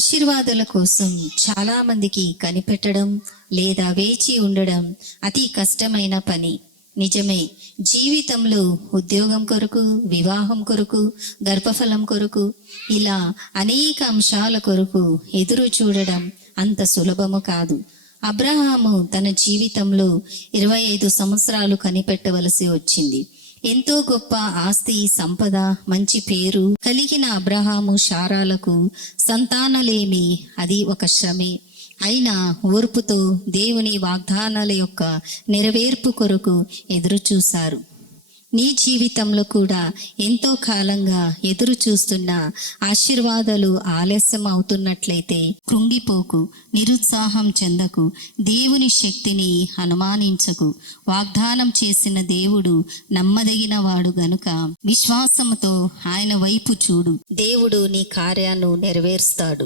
ఆశీర్వాదాల కోసం చాలా మందికి కనిపెట్టడం లేదా వేచి ఉండడం అతి కష్టమైన పని. నిజమే జీవితంలో ఉద్యోగం కొరకు వివాహం కొరకు గర్భఫలం కొరకు ఇలా అనేక అంశాల కొరకు ఎదురు చూడడం అంత సులభము కాదు. అబ్రహాము తన జీవితంలో ఇరవై ఐదు సంవత్సరాలు కనిపెట్టవలసి వచ్చింది. ఎంతో గొప్ప ఆస్తి సంపద మంచి పేరు కలిగిన అబ్రహాము శారాలకు సంతానలేమి. అది ఒక శ్రమే అయినా ఓర్పుతో దేవుని వాగ్దానాల యొక్క నెరవేర్పు కొరకు ఎదురుచూశారు. నీ జీవితంలో కూడా ఎంతో కాలంగా ఎదురు చూస్తున్న ఆశీర్వాదాలు ఆలస్యం అవుతున్నట్లయితే కృంగిపోకు నిరుత్సాహం చెందకు దేవుని శక్తిని అనుమానించకు. వాగ్దానం చేసిన దేవుడు నమ్మదగిన వాడు గనుక విశ్వాసంతో ఆయన వైపు చూడు. దేవుడు నీ కార్యాన్ని నెరవేరుస్తాడు.